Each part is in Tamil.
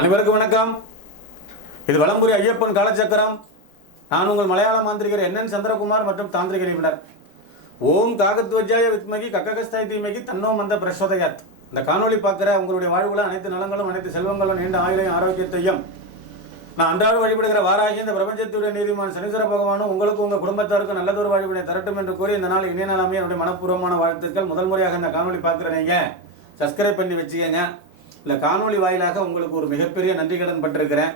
அனைவருக்கும் வணக்கம். இது வலம்புரி ஐயப்பன் காலச்சக்கரம். நான் உங்கள் மலையாள மாந்திரிகர் என்என் சந்திரகுமார் மற்றும் தாந்திரிக நிபுணர். ஓம் காகத்வஜாய வித்மகி கக்ககஸ்தாய் தீமகி தன்னோ மந்த பிரசோதயாத். இந்த காணொளி பார்க்குற உங்களுடைய வாழ்வுகளும் அனைத்து நலங்களும் அனைத்து செல்வங்களும் நீண்ட ஆயுளையும் ஆரோக்கியத்தையும் நான் அன்றாடம் வழிபடுகிற வாராகி இந்த பிரபஞ்சத்துடைய நீதிமான் சனீஸ்வர பகவானும் உங்களுக்கும் உங்கள் குடும்பத்தாருக்கும் நல்லதொரு வாழ்வினை தரட்டும் என்று கூறி இந்த நாள் இணைய நாளாமே என்னுடைய மனப்பூர்வமான வாழ்த்துக்கள். முதல் முறையாக இந்த காணொளி பார்க்குற நீங்க சப்ஸ்கிரைப் பண்ணி வச்சுக்கங்க. இந்த காணொளி வாயிலாக உங்களுக்கு ஒரு மிகப்பெரிய நன்றி கடன் பட்டிருக்கிறேன்.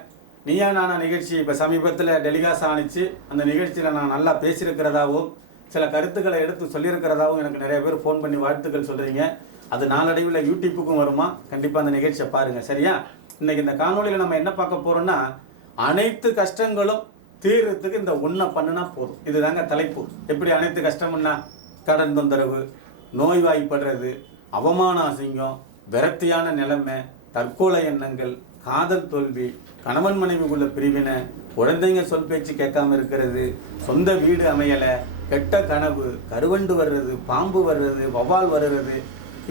நீயா நானா நிகழ்ச்சி இப்போ சமீபத்தில் டெலிகாஸ் ஆணிச்சு அந்த நிகழ்ச்சியில் நான் நல்லா பேசியிருக்கிறதாகவும் சில கருத்துக்களை எடுத்து சொல்லியிருக்கிறதாகவும் எனக்கு நிறைய பேர் ஃபோன் பண்ணி வாழ்த்துக்கள் சொல்கிறீங்க அது நாளடைவில் யூடியூப்புக்கும் வருமா? கண்டிப்பாக அந்த நிகழ்ச்சியை பாருங்கள் சரியா? இன்னைக்கு இந்த காணொளியில் நம்ம என்ன பார்க்க போகிறோம்னா அனைத்து கஷ்டங்களும் தீர்றதுக்கு இந்த ஒன்றை பண்ணுனா போதும். இதுதாங்க தலைப்பு. எப்படி அனைத்து கஷ்டம்னா கடன் தொந்தரவு நோய்வாய்ப்படுறது அவமான அசிங்கம் விரக்தியான நிலைமை தற்கொலை எண்ணங்கள் காதல் தோல்வி கணவன் மனைவிக்குள்ள பிரிவினை குழந்தைங்க சொல் பேச்சு கேட்காம இருக்கிறது சொந்த வீடு அமையலை கெட்ட கனவு கருவண்டு வர்றது பாம்பு வர்றது வவ்வால் வர்றது.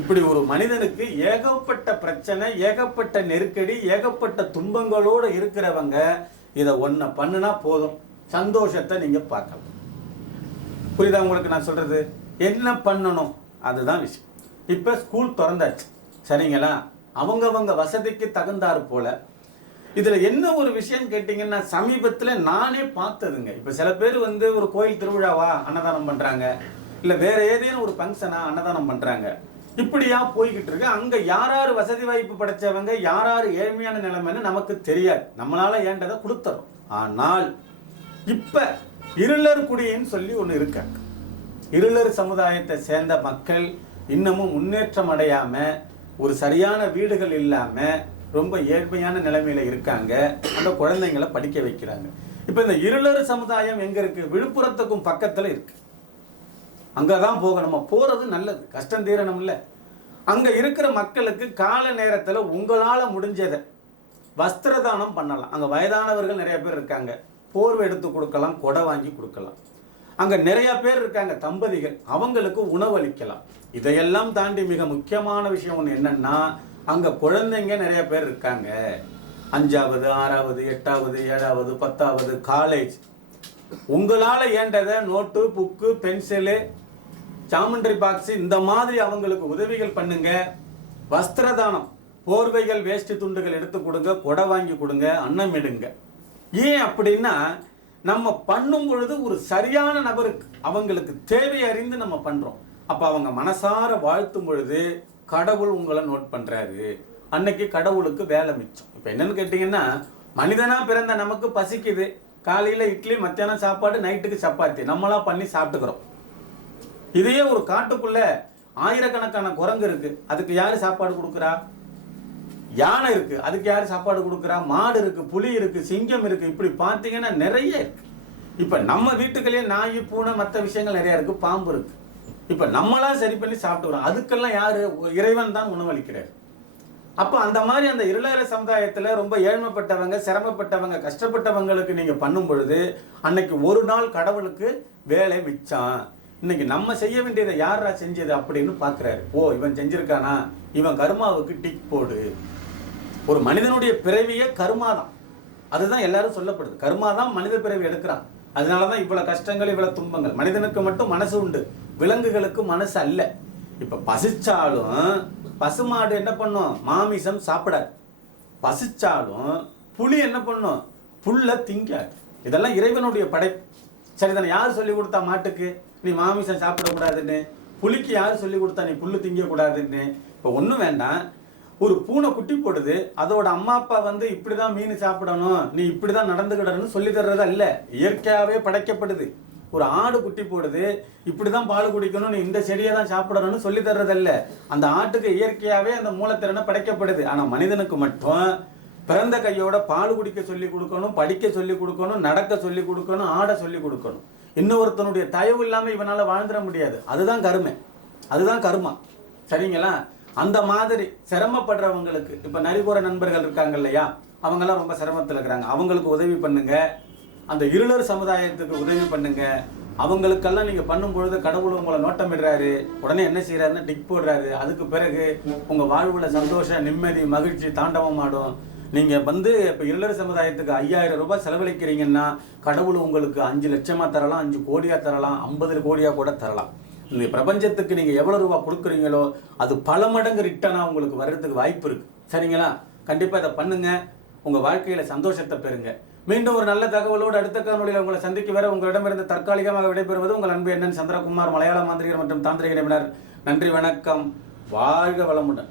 இப்படி ஒரு மனிதனுக்கு ஏகப்பட்ட பிரச்சனை ஏகப்பட்ட நெருக்கடி ஏகப்பட்ட துன்பங்களோடு இருக்கிறவங்க இதை ஒன்றை பண்ணுனா போதும். சந்தோஷத்தை நீங்கள் பார்க்கலாம். புரியுதா உங்களுக்கு நான் சொல்கிறது என்ன பண்ணணும்? அதுதான் விஷயம். இப்போ ஸ்கூல் திறந்தாச்சு. சரிங்களா? அவங்கவங்க வசதிக்கு தகுந்தாற் போல. இதில் என்ன ஒரு விஷயம் கேட்டிங்கன்னா சமீபத்தில் நானே பார்த்ததுங்க. இப்போ சில பேர் வந்து ஒரு கோயில் திருவிழாவா அன்னதானம் பண்ணுறாங்க இல்லை வேற ஏதேனும் ஒரு ஃபங்க்ஷனாக அன்னதானம் பண்ணுறாங்க இப்படியா போய்கிட்டு இருக்கு. அங்கே யார் யார் வசதி வாய்ப்பு படைச்சவங்க யார் யார் ஏழ்மையான நிலைமைன்னு நமக்கு தெரியாது. நம்மளால் ஏண்டதை கொடுத்துறோம். ஆனால் இப்போ இருளர் குடின்னு சொல்லி ஒன்று இருக்காங்க இருளர் சமுதாயத்தை சேர்ந்த மக்கள் இன்னமும் முன்னேற்றம் அடையாமல் ஒரு சரியான வீடுகள் இல்லாமல் ரொம்ப ஏழ்மையான நிலைமையில் இருக்காங்க. அந்த குழந்தைங்களை படிக்க வைக்கிறாங்க. இப்போ இந்த இருளர் சமுதாயம் எங்கே இருக்குது விழுப்புரத்துக்கும் பக்கத்தில் இருக்குது அங்கே தான் போகணும் போகிறது நல்லது. கஷ்டம் தீரணம் இல்லை அங்கே இருக்கிற மக்களுக்கு கால நேரத்தில் உங்களால் முடிஞ்சதை வஸ்திரதானம் பண்ணலாம். அங்கே வயதானவர்கள் நிறைய பேர் இருக்காங்க. போர்வை எடுத்து கொடுக்கலாம் கொடை வாங்கி கொடுக்கலாம். அங்க நிறைய பேர் இருக்காங்க தம்பதிகள். அவங்களுக்கு உணவளிக்கலாம் இதையெல்லாம் தாண்டி மிக முக்கியமான விஷயம் ஒன்று என்னன்னா அங்க குழந்தைங்க நிறைய பேர் இருக்காங்க. அஞ்சாவது ஆறாவது எட்டாவது ஏழாவது பத்தாவது காலேஜ் உங்களால ஏண்டதை நோட்டு புக்கு பென்சிலு சாமண்டரி பாக்ஸ் இந்த மாதிரி அவங்களுக்கு உதவிகள் பண்ணுங்க. வஸ்திரதானம் போர்வைகள் வேஷ்டி துண்டுகள் எடுத்து கொடுங்க கொடை வாங்கி கொடுங்க அன்னம் எடுங்க. ஏன் அப்படின்னா நம்ம பண்ணும் பொழுது ஒரு சரியான நபருக்கு அவங்களுக்கு தேவை அறிந்து நம்ம பண்றோம். அப்ப அவங்க மனசார வாழ்த்தும் பொழுது கடவுள் உங்களை நோட் பண்றாரு. அன்னைக்கு கடவுளுக்கு வேலை மிச்சம். இப்ப என்னன்னு கேட்டீங்கன்னா மனிதனா பிறந்த நமக்கு பசிக்குது. காலையில இட்லி மத்தியானம் சாப்பாடு நைட்டுக்கு சப்பாத்தி. நம்மளா பண்ணி சாப்பிட்டுக்கிறோம். இதையே ஒரு காட்டுக்குள்ள ஆயிரக்கணக்கான குரங்கு இருக்கு. அதுக்கு யாரு சாப்பாடு கொடுக்குறா? யானை இருக்கு அதுக்கு யார் சாப்பாடு கொடுக்குறா? மாடு இருக்கு புலி இருக்கு சிங்கம் இருக்கு. இப்படி பார்த்தீங்கன்னா நிறைய இருக்கு. இப்ப நம்ம வீட்டுக்குள்ளேயே நாய் பூனை மற்ற விஷயங்கள் நிறைய இருக்கு பாம்பு இருக்கு. இப்ப நம்மளாம் சரி பண்ணி சாப்பிட்டுக்கிறோம் அதுக்கெல்லாம் யாரு? இறைவன் தான் உணவளிக்கிறார். அப்போ அந்த மாதிரி அந்த இருளர சமுதாயத்தில் ரொம்ப ஏழ்மைப்பட்டவங்க சிரமப்பட்டவங்க கஷ்டப்பட்டவங்களுக்கு நீங்கள் பண்ணும் பொழுது அன்னைக்கு ஒரு நாள் கடவுளுக்கு வேலை விச்சான் இன்னைக்கு நம்ம செய்ய வேண்டியதை யாரா செஞ்சது அப்படின்னு பார்க்குறாரு ஓ இவன் செஞ்சிருக்கானா? இவன் கர்மாவுக்கு டிக் போடு. ஒரு மனிதனுடைய பிறவியே கருமா தான் அதுதான் எல்லாரும் சொல்லப்படுது. கருமா தான் மனித பிறவி எடுக்கிறான். அதனால தான் இவ்வளவு கஷ்டங்கள் இவ்வளவு துன்பங்கள். மனிதனுக்கு மட்டும் மனசு உண்டு. விலங்குகளுக்கு மனசு அல்ல. இப்ப பசிச்சாலும் பசுமாடு என்ன பண்ணும்? மாமிசம் சாப்பிடாது. பசிச்சாலும் புலி என்ன பண்ணும்? புல்ல திங்காது. இதெல்லாம் இறைவனுடைய படைப்பு. சரிதானே யார் சொல்லி கொடுத்தா மாட்டுக்கு? நீ மாமிசம் சாப்பிடக்கூடாதுன்னு. புலிக்கு யார் சொல்லி கொடுத்தா நீ புல்லு திங்க கூடாதுன்னு இப்போ ஒன்றும் வேண்டாம். ஒரு பூனை குட்டி போடுது அதோட அம்மா அப்பா வந்து இப்படிதான் மீன் சாப்பிடணும் நீ இப்படிதான் நடந்துக்கிடணும்னு சொல்லி தர்றதா இல்ல இயற்கையாவே படைக்கப்படுது. ஒரு ஆடு குட்டி போடுது இப்படிதான் பால் குடிக்கணும் நீ இந்த செடியை தான் சாப்பிடணும்னு சொல்லி தர்றதில்ல அந்த ஆட்டுக்கு இயற்கையாவே அந்த மூலத்திறனை படைக்கப்படுது. ஆனா மனிதனுக்கு மட்டும் பிறந்த கையோட பால் குடிக்க சொல்லி கொடுக்கணும் படிக்க சொல்லி கொடுக்கணும் நடக்க சொல்லி கொடுக்கணும் ஆட சொல்லி கொடுக்கணும். இன்னொருத்தனுடைய தயவு இல்லாம இவனால வாழ்ந்துட முடியாது. அதுதான் கருமை. அதுதான் கருமா. சரிங்களா? அந்த மாதிரி சிரமப்படுறவங்களுக்கு இப்போ நரிபுற நண்பர்கள் இருக்காங்க இல்லையா? அவங்கெல்லாம் ரொம்ப சிரமத்தில் இருக்கிறாங்க. அவங்களுக்கு உதவி பண்ணுங்க. அந்த இருளர் சமுதாயத்துக்கு உதவி பண்ணுங்க. அவங்களுக்கெல்லாம் நீங்கள் பண்ணும் பொழுது கடவுள் உங்களை நோட்டமிடுறாரு. உடனே என்ன செய்கிறாருன்னு டிக் போடுறாரு. அதுக்கு பிறகு உங்கள் வாழ்வில் சந்தோஷம் நிம்மதி மகிழ்ச்சி தாண்டவம் ஆடும். நீங்கள் வந்து இப்போ இருளர் சமுதாயத்துக்கு ஐயாயிரம் ரூபாய் செலவழிக்கிறீங்கன்னா கடவுள் உங்களுக்கு அஞ்சு லட்சமாக தரலாம் அஞ்சு கோடியாக தரலாம் ஐம்பது கோடியாக கூட தரலாம். இந்த பிரபஞ்சத்துக்கு நீங்கள் எவ்வளோ ரூபா கொடுக்குறீங்களோ அது பல மடங்கு ரிட்டனாக உங்களுக்கு வர்றதுக்கு வாய்ப்பு இருக்குது சரிங்களா? கண்டிப்பாக இதை பண்ணுங்க. உங்கள் வாழ்க்கையில் சந்தோஷத்தை பெறுங்க. மீண்டும் ஒரு நல்ல தகவலோடு அடுத்த காணொலியில் உங்களை சந்திக்க வர உங்களிடமிருந்து தற்காலிகமாக விடைபெறுவது உங்கள் அன்பு என்னன் சந்திரகுமார் மலையாள மாந்திரிகர் மற்றும் தாந்திரிக நிபுணர் நன்றி வணக்கம். வாழ்க வளமுடன்.